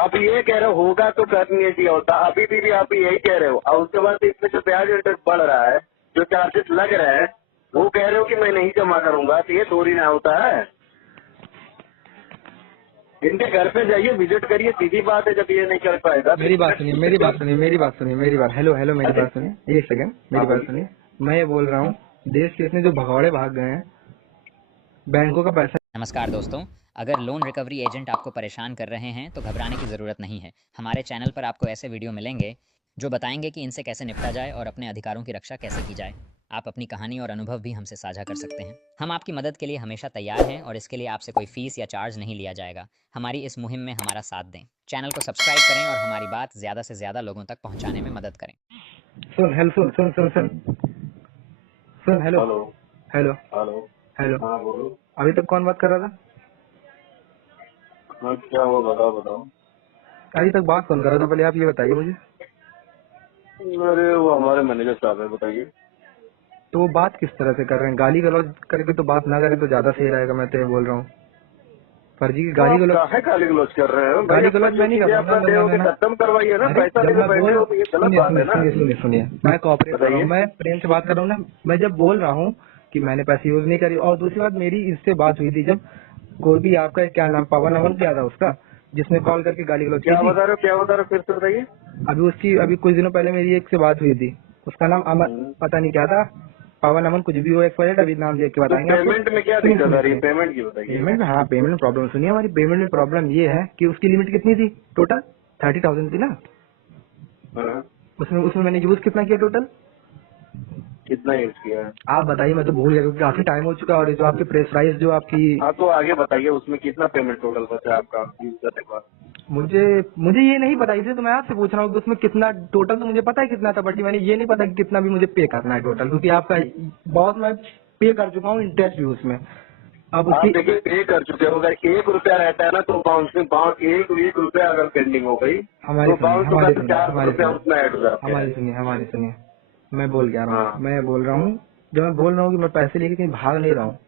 आप ये कह रहे हो होगा तो करनी चाहिए होता, अभी भी आप यही कह रहे हो। और उसके बाद इसमें जो ब्याज इंटरेस्ट बढ़ रहा है, जो चार्जेस लग रहे हैं, वो कह रहे हो कि मैं नहीं जमा करूंगा, तो ये थोड़ी ना होता है। इनके घर पे जाइए, विजिट करिए, सीधी बात है। जब ये नहीं कर पाएगा मेरी बात सुनिए, मेरी बात सुनिए, मेरी बात सुनिए, मेरी बात, हेलो हेलो, मेरी अरे बात सुनिए, एक सेकंड, हाँ मेरी बात बोलिए। सुनिए। मैं ये बोल रहा हूँ, देश के इतने जो भगौड़े भाग गए हैं, बैंकों का पैसा। नमस्कार दोस्तों, अगर लोन रिकवरी एजेंट आपको परेशान कर रहे हैं तो घबराने की ज़रूरत नहीं है। हमारे चैनल पर आपको ऐसे वीडियो मिलेंगे जो बताएंगे कि इनसे कैसे निपटा जाए और अपने अधिकारों की रक्षा कैसे की जाए। आप अपनी कहानी और अनुभव भी हमसे साझा कर सकते हैं। हम आपकी मदद के लिए हमेशा तैयार हैं और इसके लिए आपसे कोई फीस या चार्ज नहीं लिया जाएगा। हमारी इस मुहिम में हमारा साथ दें। चैनल को सब्सक्राइब करें और हमारी बात ज़्यादा से ज़्यादा लोगों तक पहुँचाने में मदद करें। सुन हेलो, सुन सुन सुन सुन सुन, hello hello. Hello hello. Hello. हाँ बोलो। अभी तक कौन बात कर रहा था? हाँ क्या हुआ, बताओ बताओ। अभी तक बात कौन कर रहा था, पहले आप ये बताइए मुझे। अरे वो हमारे मैनेजर साहब है, बताइए। तो वो बात किस तरह से कर रहे हैं? गाली गलौज करके तो बात ना करें तो ज्यादा सही रहेगा। मैं तो ये बोल रहा हूँ, फर्जी की तो गाली आप गलौज। काहे गाली गलौज कर रहे हो भाई? गाली अपना गलौज जो मैं नहीं कर चीजें रहा हूँ ना, अपना दे मैंने होके ना। खत्म करवाइए ना, अरे पैसा जब लेके मैं बैठे बोल, हो तो ये गलत सुनिए बात सुनिए है ना। सुनिए सुनिए सुनिए, मैं कोऑपरेट कर रहा हूँ, बताइए। मैं प्रेम से बात कर रहा हूँ ना। मैं जब बोल रहा हूँ कि मैंने पैसे यूज नहीं करी, और दूसरी बात, मेरी इससे बात हुई थी जब कोई भी आपका क्या नाम, पवन अमन क्या था उसका, जिसने कॉल करके गाली गलौज की क्या थी। बता रहे हो, क्या बता रहे हो, फिर से बताइए। अभी उसकी, अभी कुछ दिनों पहले मेरी एक से बात हुई थी, उसका नाम अमन, पता नहीं क्या था, पवन अमन कुछ भी हो, एक्सपायर्ड, अभी नाम देख के तो बताएंगे आपको। पेमेंट में क्या सुनिए दिक्कत सुनिए आ रही है, सुनिए, पेमेंट की बताइए। पेमेंट में, हाँ पेमेंट में प्रॉब्लम सुनिए, हमारी पेमेंट में प्रॉब्लम ये है कि उसकी लिमिट कितनी थी टोटल? 30,000 थी ना। हाँ, उसमें उसमें मैंने यूज कितना किया टोटल? कितना यूज किया है? आप बताइए, मैं तो भूल गया क्योंकि काफी टाइम हो चुका है। और ये जो आपकी प्रेस प्राइस जो आपकी, हाँ तो आगे बताइए, उसमें कितना पेमेंट टोटल बचा है आपका यूज करने के बाद? मुझे मुझे ये नहीं पता, इसलिए तो मैं आपसे पूछ रहा हूँ कि उसमें कितना टोटल, तो मुझे पता है कितना था, बट मैंने ये नहीं पता कि कितना भी मुझे पे करना है टोटल, क्योंकि आपका बहुत मैं पे कर चुका हूँ इंटरेस्ट भी उसमें। अब आप उसकी, देखिए पे कर चुके हो, अगर 1 रुपया रहता है ना तो बाउंसिंग बाउंस 1 रुपया अगर पेंडिंग हो गई हमारी तो सुनिए, बाउंस होगा हमारी तो सुनिए, हमारी 400 रुपया सुनिए, उसमें ऐड हो जाते हैं। हमारी सुनिए, हमारी सुनिए, मैं बोल क्या रहा हूँ, हाँ। मैं बोल रहा हूँ, जब मैं बोल रहा हूँ कि मैं पैसे लेके कहीं भाग नहीं रहा हूँ,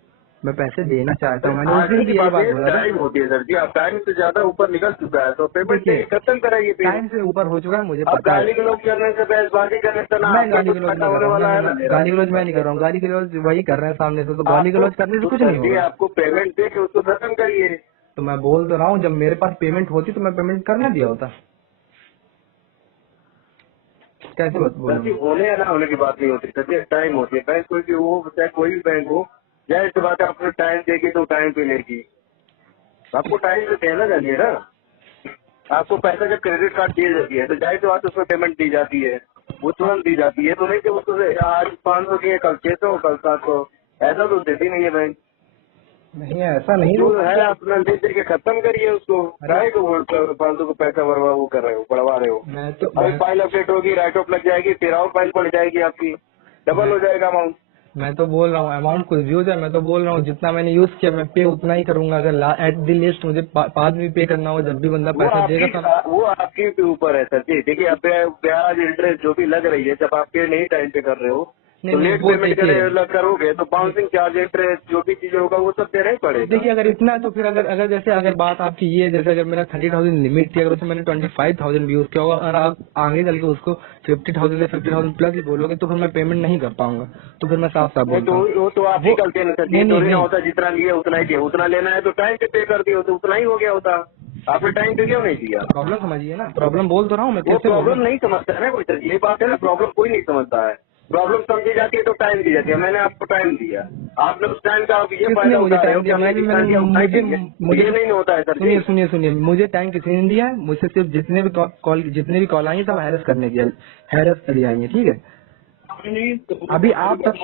मैं पैसे देना चाहता अरे हूँ। मैंने उस दिन भागने की भी यही बात बात है, बोला था। टाइम होती है सर जी, आप टाइम से ज्यादा ऊपर निकल चुका है तो पेमेंट देखिए, खत्म कराइए फिर। टाइम से ऊपर हो चुका है, मुझे अब पता है। गाली गलौज करने से, बहसबाजी करने से ना मैं आपका गाली कुछ गलौज फायदा नहीं कर होने रहा हूँ, वाला नहीं है ना नहीं, मेरा। गाली गलौज मैं नहीं कर रहा हूँ, गाली गलौज वही कर रहे हैं सामने से, तो गाली आपको गलौज करने से तो कुछ सर नहीं जी होगा। आपको पेमेंट दे के उसको खत्म करिए। तो मैं बोल तो रहा हूँ, जब मेरे पास पेमेंट होती तो मैं पेमेंट करने दिया होता। कैसे बात सर बोलूँ जी मैं? होने या ना होने की बात नहीं होती सर जी, टाइम होती है। बैंक कोई भी हो, चाहे कोई भी बैंक हो, जाहिर सी बात है आपको टाइम देगी तो टाइम पे लेगी। आपको टाइम पे देना चाहिए ना। आपको पैसा जब क्रेडिट कार्ड दिए जाती है तो जाहिर सी बात है उसमें पेमेंट दी जाती है, वो तुरंत दी जाती है। तो नहीं कि उसको आज 500 दिए, कल 600, कल 700, ऐसा तो देती नहीं है बैंक। नहीं ऐसा नहीं जो वो, है अपना दे दे के खत्म करिए उसको। अरे काहे को वो फालतू को पैसा बर्बाद वो कर रहे हो, बढ़वा रहे हो। मैं तो अभी फाइल अपडेट होगी, राइट ऑफ लग जाएगी, फिर और फाइल बढ़ जाएगी आपकी, डबल मैं हो जाएगा अमाउंट। मैं तो बोल रहा हूँ अमाउंट कुछ भी हो जाए, मैं तो बोल रहा हूँ जितना मैंने यूज किया मैं पे उतना ही करूंगा। अगर एट द लिस्ट मुझे बाद में पे करना हो, जब भी बंदा वो पैसा देगा आपकी तो। वो आपके के ऊपर है सर जी। देखिए अब ब्याज इंटरेस्ट जो भी लग रही है, जब आप पे नहीं टाइम पे कर रहे हो नहीं तो नहीं, लेट वो पेमेंट देखिए, करोगे तो बाउंसिंग चार्ज, इंटरेस्ट जो भी चीजें होगा वो सब देना ही पड़ेगा। देखिए अगर इतना है तो फिर अगर अगर जैसे अगर बात आपकी ये है, जैसे अगर मेरा 30,000 लिमिट थी, अगर उसमें मैंने 25,000 भी यूज किया होगा और आप आगे चल के उसको 50,000 या 50,000 प्लस ही बोलोगे तो फिर मैं पेमेंट नहीं कर पाऊंगा। तो फिर मैं साफ साफ नहीं तो बोलता हूँ वो तो आप ही वो, गलती है ना सर जी, नहीं ये नहीं थोड़ी ना नहीं, होता जितना लिया उतना ही दिया। उतना लेना है तो टाइम पे कर दिया तो उतना ही हो गया होता। आपने टाइम पे क्यों नहीं दिया? प्रॉब्लम समझिए ना, प्रॉब्लम बोल तो रहा हूँ मैं, वो कैसे बोलूँ? प्रॉब्लम नहीं समझता है ना कोई सर, ये बात है ना, प्रॉब्लम कोई नहीं समझता है। प्रॉब्लम समझी जाती है तो टाइम दी जाती है। मैंने आपको टाइम दिया, आपने उस टाइम का आप ये किसने फायदा मुझे उठा रहे हो टाइम कि दिया? हमने मैंने जितना दिया उतना ही मुझे चाहिए। तो मुझे ये नहीं होता है सर जी। सुनिए सुनिए सुनिए, मुझे टाइम किसी ने दिया है? मुझसे सिर्फ जितने भी कॉल आई है सब हैरेस करने के लिए, हैरेस के लिए आई है, ठीक है? अभी आप तक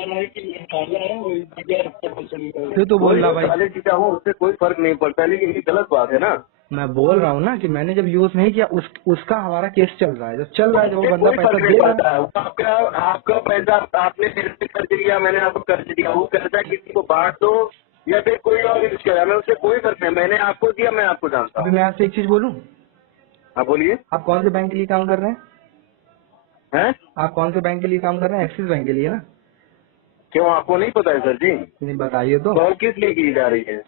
क्यों तो बोल कोई रहा भी भाई? साले चीजा हो उससे कोई फर्क नहीं पड़ता, लेकिन ये गलत बात है ना। मैं बोल रहा हूँ ना कि मैंने जब यूज नहीं किया, उसका हमारा केस चल रहा है, जब चल रहा है, जब वो उससे बंदा कोई पैसा फर्क नहीं देगा। पड़ता है। आपका आपका पैसा आपने मेरे से कर्ज लिया, मैंने आपको कर्ज दिया, वो कर्जा किसी को बांट दो या फिर कोई और यूज करा, मैं उससे कोई फर्क नहीं। मैंने आपको दिया, मैं आपको जानता अभी हूँ। मैं आपसे एक चीज बोलूँ, हाँ बोलिए। आप कौन से बैंक के लिए काम कर रहे हैं? हैं? आप कौन से बैंक के लिए काम कर रहे हैं? एक्सिस बैंक के लिए ना? क्यों आपको नहीं पता है सर जी? नहीं बताइए तो। कॉल किस लिए की जा रही है?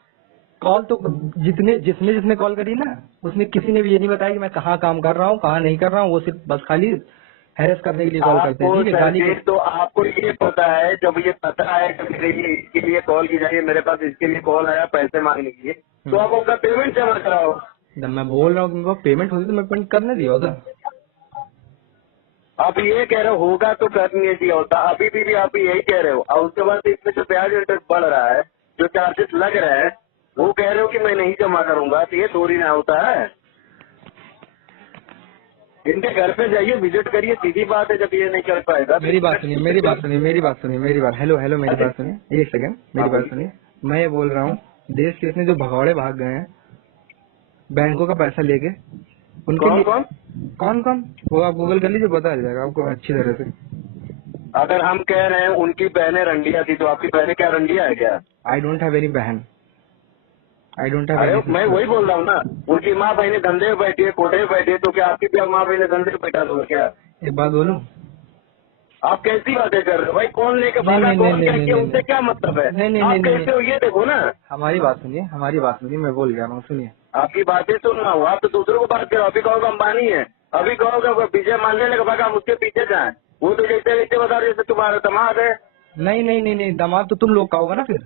कॉल तो जिसने कॉल करी ना, उसने किसी ने भी ये नहीं बताया कि मैं कहाँ काम कर रहा हूँ, कहाँ नहीं कर रहा हूँ। वो सिर्फ बस खाली हैरेस करने के लिए कॉल करते हैं। आपको ठीक है, गाली सर्विस तो आपको ये पता है, जब ये पता है कि मेरे लिए इसके लिए कॉल की जाए, मेरे पास इसके लिए कॉल आया पैसे मांगने के लिए, तो आप उसका पेमेंट जमा कराओ। जब मैं बोल रहा हूँ कि मेरे को पेमेंट होती तो मैं पेमेंट करने दिया होता। आप ये कह रहे हो होगा तो करने दिया होता, अभी भी आप यही कह रहे हो। और उसके बाद इसमें जो ब्याज इंटरेस्ट बढ़ रहा है, जो चार्जेस लग रहे हैं, वो कह रहे हो कि मैं नहीं जमा करूंगा, तो ये थोड़ी ना होता है। इनके घर पे जाइए, विजिट करिए, सीधी बात है। जब ये नहीं कर पाएगा तो मेरी बात सुनिए, मेरी बात सुनिए, मेरी बात सुनिए, मेरी बात, हेलो हेलो, मेरी बात सुनिए, एक सेकंड, मेरी बात सुनिए। मैं ये बोल रहा हूँ, देश के इतने जो भगौड़े भाग गए हैं बैंकों का पैसा लेके, उनके कौन लिए कौन कौन कौन, वो आप गूगल कर लीजिए, पता चल जाएगा आपको अच्छी तरह से। अगर हम कह रहे हैं उनकी बहनें रंडिया थी, तो आपकी बहनें क्या रंडिया है क्या? आई डोंट हैव एनी बहन, आई डोंट हैव अरे एनी। मैं वही बोल रहा हूँ ना, उनकी माँ बहनें धंधे में बैठी है, कोठे में बैठी है, तो क्या आपकी भी माँ बहनें धंधे में बैठा दो क्या? एक बात बोलूं, आप कैसी बातें कर रहे हो भाई? कौन लेके नहीं, भागा, नहीं, कौन नहीं, क्या नहीं, किया, नहीं, उससे क्या मतलब है? नहीं, नहीं, आप नहीं, कैसे हो ये देखो ना। हमारी बात सुनिए, हमारी बात सुनिए, मैं बोल गया हूँ, सुनिए। आपकी बातें सुन रहा हूँ, आप तो दूसरों को बात करो। अभी कहोगे अंबानी है, अभी कहोगे विजय माल्या लगा भागा, हम उसके पीछे जाए। वो तो जैसे जैसे बता रहे जैसे तुम्हारा दामाद है। नहीं नहीं नहीं नहीं, दामाद तो तुम लोग का होगा ना, फिर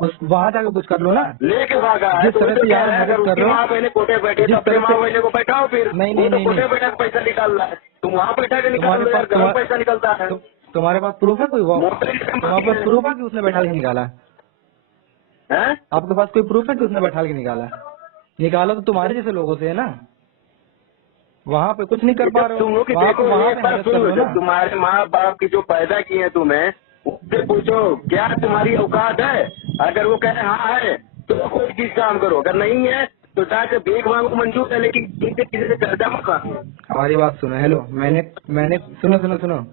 उस वहाँ जाके कुछ कर लो ना। लेके भागा है जिस तो तरह वो तो से कह यार रहा है, अगर मदद कर उसकी रहे हो, माँ बहने कोठे बैठे तो जिस अपने तरह माँ से- बहने को बैठाओ फिर। नहीं, वो नहीं, तो नहीं, कोठे नहीं। बैठा के पैसा निकाल रहा है, तुम वहाँ बैठा के निकाल तुम्हारे लो यार, पास घर में पैसा निकलता है। तुम्हारे पास प्रूफ है कोई? वो मोटर की तुम्हारे पास प्रूफ है कि उसने बैठा के निकाला है? हैं? आपके पास कोई प्रूफ है कि उसने बैठा के निकाला है? निकाला तो तुम्हारे जैसे लोगों से है ना। वहाँ पे कुछ नहीं कर पा रहे तुम हो, लोग की वहाँ देखो, पे वहाँ एक पे बार हैरेस कर सुनो, लो जब ना। तुम्हारे माँ बाप की जो पैदा किए हैं तुम्हें, उससे पूछो क्या तुम्हारी औकात है। अगर वो कहे हाँ है तो कोई चीज काम करो, अगर नहीं है तो जाके भीख मांगो, मंजूर है, लेकिन किसी से कर्जा मत मांगो। हमारी बात सुनो, हेलो, मैंने सुनो सुनो सुनो,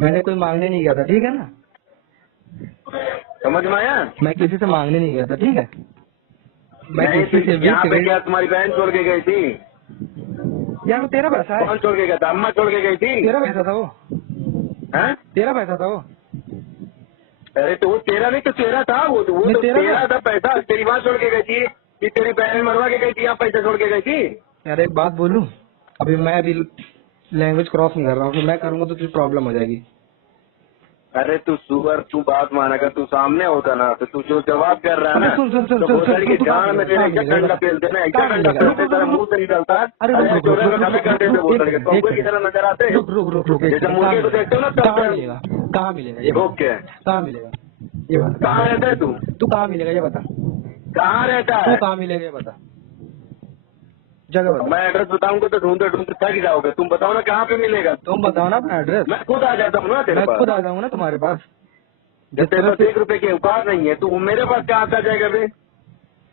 मैंने कोई मांगने नहीं गया था, ठीक है ना। समझ में आया? मैं किसी से मांगने नहीं गया था, ठीक है। मैं नहीं किसी से तो भी यहाँ पे क्रेडिट, क्या तुम्हारी बहन छोड़ के गई थी? यार वो तेरा पैसा है, कौन छोड़ के गया था? अम्मा छोड़ के गई थी? तेरा पैसा था वो, हैं? तेरा पैसा था वो। अरे तो वो तेरा नहीं तो तेरा था, वो तो नहीं, तेरा तेरा था पैसा। तेरी माँ छोड़ के गई थी कि तेरी बहन मरवा के गई थी, यहाँ पैसा छोड़ के गई थी? यार एक बात बोलूं, मैं अभी लैंग्वेज क्रॉस नहीं कर रहा हूँ, मैं करूंगा तो तुझे प्रॉब्लम हो जाएगी। अरे तू सुअर, तू बात माना कर, तू सामने होता ना तो तू जो जवाब कर रहा है ना, सुन, सुन, सुन, तो सुन, भोसड़ी के सुन, जान में तेरे कहाँ ऐसा मिलेगा? डंडा फेलते ना, ऐसा कहाँ डंडा मिलेगा? फेलते तेरा मुंह से निकलता है। अरे रुक, रुक, चोरे रुक, में रुक, कभी करते थे भोसड़ी के, एक कौवे की सेकंड। तरह नजर आते हैं। रुक रुक रुक रुक, एक जैसे सेकंड, मुर्गे को देखते हो ना, तब कहाँ मिलेगा? कहाँ मिलेगा ये बता? ओके, कहाँ मिलेगा ये बता? कहाँ रहता है तू? तू कहाँ मिलेगा ये बता? कहाँ रहता तू है? कहाँ मिलेगा ये बता? जगह बता। मैं एड्रेस बताऊंगा तो ढूंढते ढूंढते थक जाओगे। तुम बताओ ना कहाँ पे मिलेगा? तुम बताओ ना अपना एड्रेस, मैं खुद आ जाता हूँ ना तेरे मैं खुद पास। आ जाऊंगा ना तुम्हारे पास। जब तेरे पास 1 रुपए की औकात नहीं है तो मेरे पास क्या आता जाएगा बे?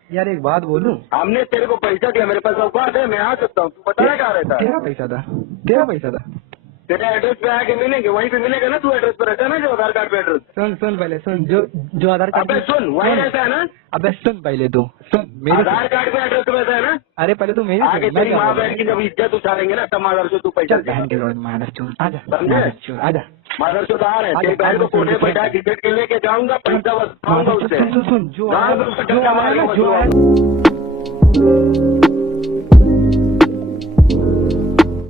यार एक बात बोलूं, हमने तेरे को पैसा दिया, मेरे पास औकात है, मैं आ सकता हूँ। तू बताना कहाँ रहता है? तेरा पैसा था, तेरा पैसा था। तेरे एड्रेस पे आके मिलेंगे, वहीं पे मिलेगा ना। तू एड्रेस पे रहता है ना, जो आधार कार्ड पे एड्रेस। सुन सुन पहले, सुन, जो आधार कार्ड अबे सुन, वहीं रहता है ना? अबे सुन पहले, तू सुन मेरी आधार कार्ड पे एड्रेस रहता है ना? अरे पहले तू मेरी आगे सुन, मैं तेरी क्या माँ बोल रहा बहन की जब इज्जत उछालेंगे ना, तब माधर से तू पैसा चल बहन के देगा। रोड मादर चोर, आजा समझे? मादर चोर, आजा माधर से आ रहे हैं, आजा, तेरी बहन को आजा, कोठे सुन, बैठा टिकट के लेके जाऊंगा, पैसा बस खाऊंगा मादर उससे। चोर, सुन सुन, जो हाँ, आया तो उसका जो टक्का आया मारेगा, ना, जो जो आया